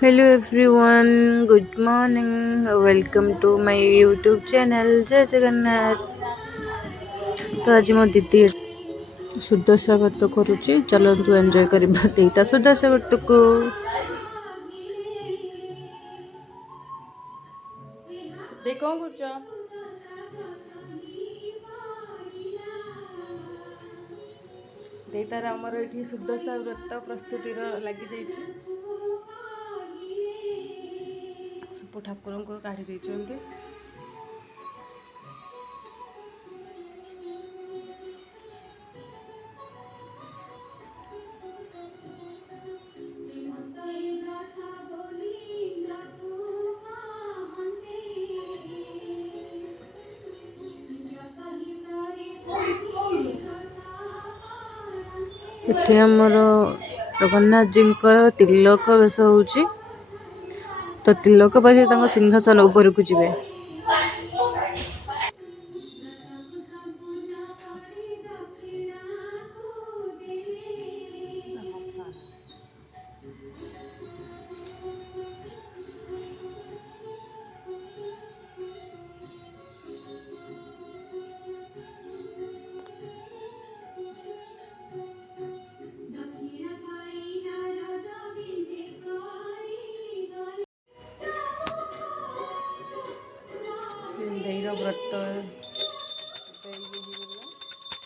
Hello everyone, good morning. Welcome to my YouTube channel जय जगन्नाथ। तो आज मो दीदी सुदशा व्रत करुच्ची, चलतु एंजॉय करवा दीटा सुदशा व्रत को। दे कौन कर तार आमर ये सुदशा व्रत प्रस्तुति लगी जाइए। सब ठाकुर को काढ़ी देते। ये आमर जगन्नाथ जी तिलक बेस हो तो तिलक पाई सिंहासन उपरकू जी। देर व्रत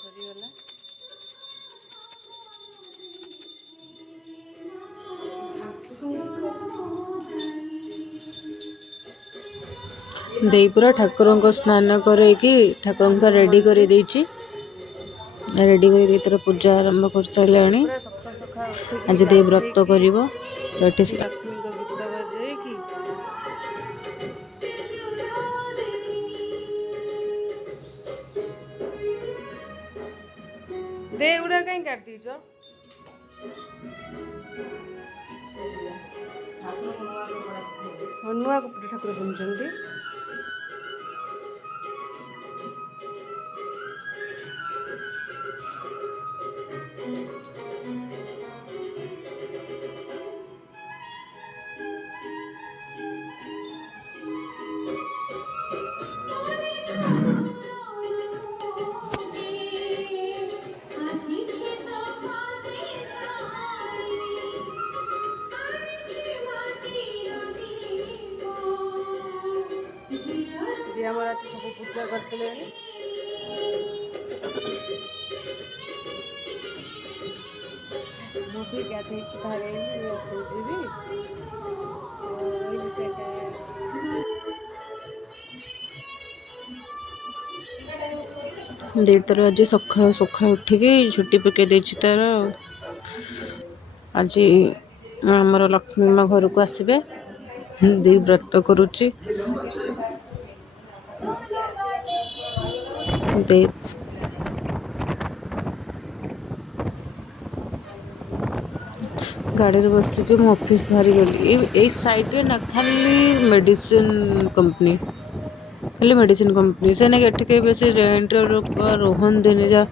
सरीगला। दे पूरा ठाकुर को स्नान करके ठाकुर को रेडी कर पूजा आरंभ कर सारे। आज दे व्रत कर दे उड़ा कहीं काट दीच नुआ कपड़े ठाकुर पिंधुंट। हमारा सब पूजा करते मुझे क्या थे कि घरे जी देर आज सका सका उठिकी छुट्टी पकई दे तार। आज आमर लक्ष्मी माँ घर को आसबे दी व्रत करुच्ची। गाड़ी बसिक मो ऑफिस बाहरी गली। ये साइड रे ना खाली मेडिसिन कंपनी, खाली मेडिसिन कंपनी से एठिके बेस रेंट रोहन जा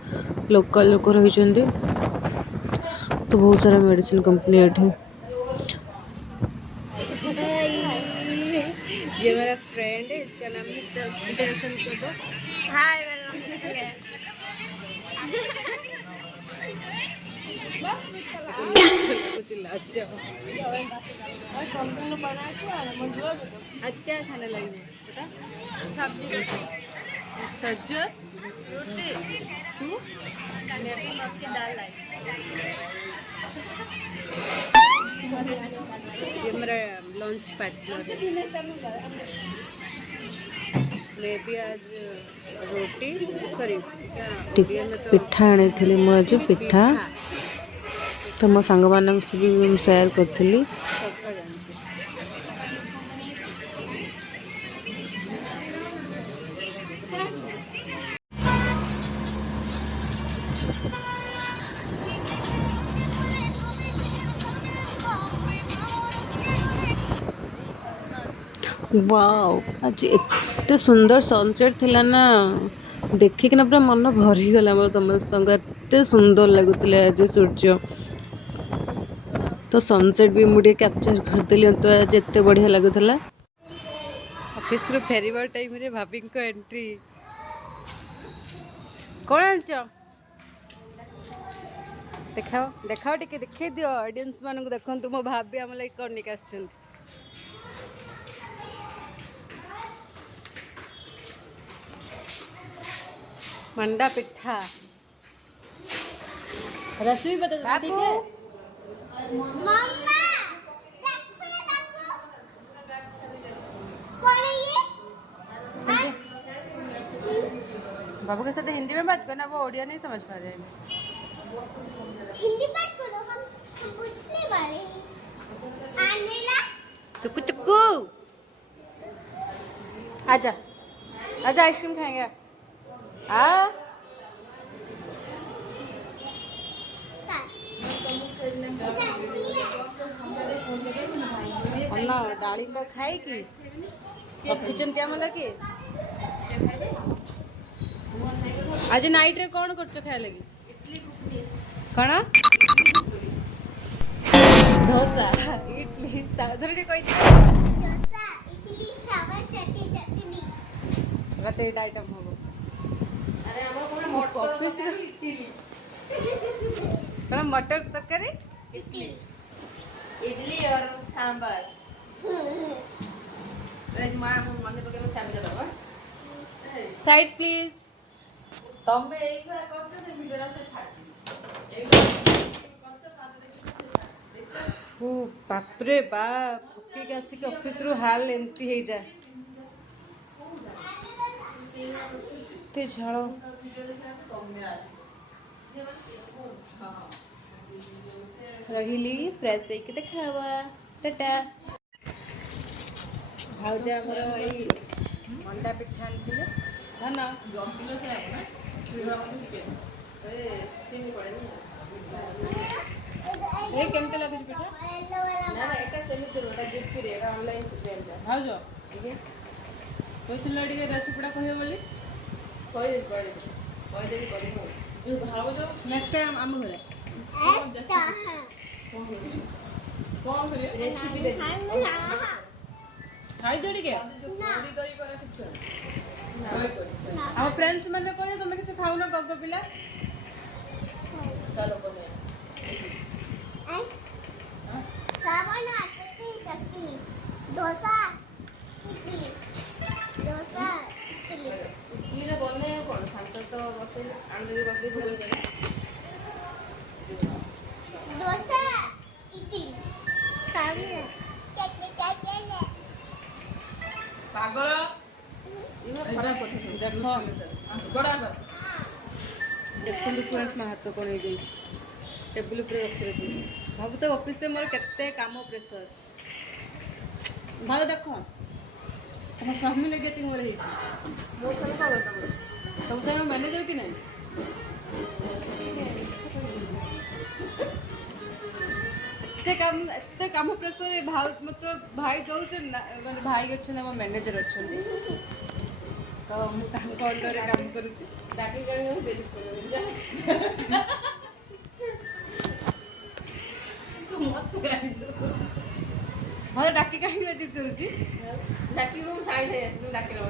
लोकल लोक रही तो बहुत सारा मेडिसिन कंपनी एठी। ये मेरा फ्रेंड है, इसका नाम इंट्रोडक्शन करो। हाय आज क्या खाने लगे पता? सब्जी सब्जी रोटी तू मेरी मक्की दाल लाई। ये मेरा लंच पार्टनर है। मैं भी आज रोटी सॉरी पिठा आनी थी मुझे पिठा तो मो सांग मान शेयर करी। वाओ आज एत सुंदर सनसेट थिला ना, देखिकिना पूरा मन भरीगला मोर समस्त। एत सुंदर लगुला आज सूर्य। तो सनसेट भी मुझे कैप्चर करदेली तो आज एत बढ़िया लगुला। ऑफिस रू फेरवा टाइम रे भाभी को एंट्री कौन आंच देखाओ देखाओ टिके देखा दियो ऑडियंस मान देखु मो भाभी आम लगे कौन निक आस मंडा पिठा रेसिपी बता ठीक है। बाबू के साथ हिंदी में बात करना, वो ओडिया नहीं समझ पा रहे हैं। हिंदी बात करो, हम पूछने वाले हैं। आनेला टुकु टुकु आजा आजा आइसक्रीम खाएंगे आ अन्ना डाळिंब खाए कि रखुचंती आम लगे आज नाइट रे कौन करछ खाए लगी कौन डोसा इडली साधरे कोई डोसा इडली सावर चटनी रात एट आइटम हो अरे हम कोन मटर इडली कौन मटर तरकारी इडली इडली और सांबर माँ मम्मी को मैं चाबी दबा साइड प्लीज तमे एक बार करते से वीडियो से छाड़ी ओ बाप रे बाप थकी के आसिक ऑफिस रु हाल एमती हे जा ते झाड़ रहिली फ्रेश ହେଇକି ଦେଖାवा टाटा भाउजा हमर एई अंडा पिठा आनिथिले ना ना 10 किलो से आबो ना पूरा मत सिके ए चिनी पड़े ना ए केमते लागुछ पिठा येलो वाला ना ना एटा सेमी चलोटा जिसकी रे ऑनलाइन पेमेंट भाउजो ओके कोई तुला टिके रेसिपीटा कहियो बोली कोई देबी करी हो जो भाउजो नेक्स्ट टाइम आम घरे एक्स्ट्रा कौन करे रेसिपी दे खाई दे टिके पूरी दही करा शिक्षा हम फ्रेंड्स माने कहे तुम किसी खाऊ ना गग पिला चलो बने सावन चटनी डोसा इडली डोसा इडली इडली रे बने कोन सांचो तो बसे आंदे बसे भूल गए डोसा इडली सामने चटनी पागल इहो खराब पथे देखो गोड़ा कर देखो फ्रेंड्स में हाथ कौन हो जाए टेबल पर रखी रखी भाव तो ऑफिस से मोर केते काम प्रेशर भाव देख तुम स्वामी लगे तीन मोर मोर संग का करता तुम से मैनेजर कि नहीं एते काम प्रेशर मतलब भाई दौन ना मैंने भाई अच्छा मो मैनेजर अच्छा तो मुझे अंडर काम करुच्ची डाकी कर बेली कर मत गाड़ी दो हाँ डाकी कहीं बेजित करुच्ची डाकी को साई दे तू डाकी रो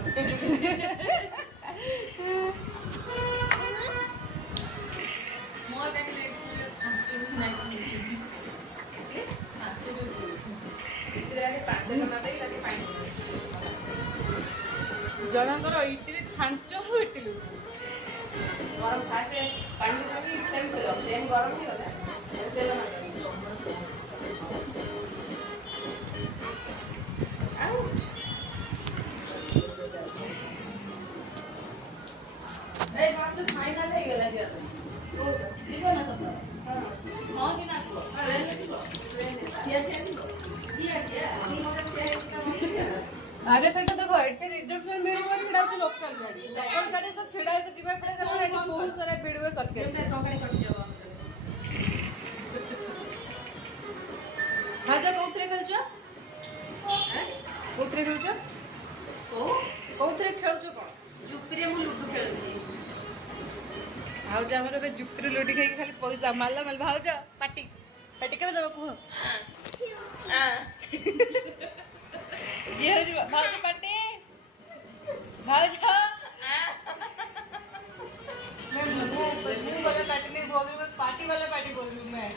मोर देखले एक्चुअली छांचो भी नहीं छांचो जो इतरे पांच दिन माते लागे पानी जनकर इडली छांच इडली गरम खाते पानी भी टाइम हो जाओ सेम गरम ही होला तेल मार आउ ए बात तो फाइनल हो गेला जे तो दिबो ना तो हां कि ना को रेन दिबो रेन किया किया किया नी मोर किया अरे सेटा देखो एटे रिजर्वेशन मिलबो एटा छ लोकल गाड़ी तो छिड़ाई तो जीवा पड़े कर एटा बहुत सारा भीड़ में सरके टोकड़ी कट जाओ भाजा कोथरे खेलछ हैं कोथरे खेलछ कोथरे खेलछ कोन जुपरे मु लुडो खेलछी भाउजा हमर बे जुपरे लुडी खाई खाली पैसा मारला माल भाउजा पार्टी ପାଟି କେବେ ଦେବ କୁହ ଇଏ ହଉଛି ଭାଉଜ ପାଟି भाउज मैं मुंह वाला पार्टी नहीं बोल रही मैं पार्टी वाला पार्टी बोल रही हूँ मैं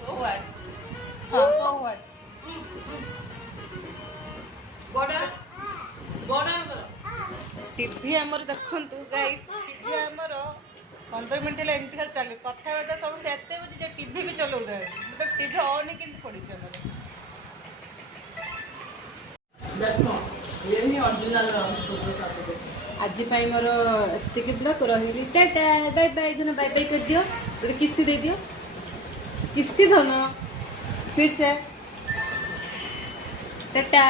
so what so what TV आमर देखंतु गाइस टीवी आमर 15 मिनट है एमती खाली चले कथबार्ता सब एत बजे टीवी भी चलाऊ मतलब टीवी ऑन ही केमती पड़ी आज मोर एतिक ब्लॉग रही टाटा बाय बाय धन बाय बाय कर दियो गोटे किसी दे दियो किसी धन फिर से टाटा।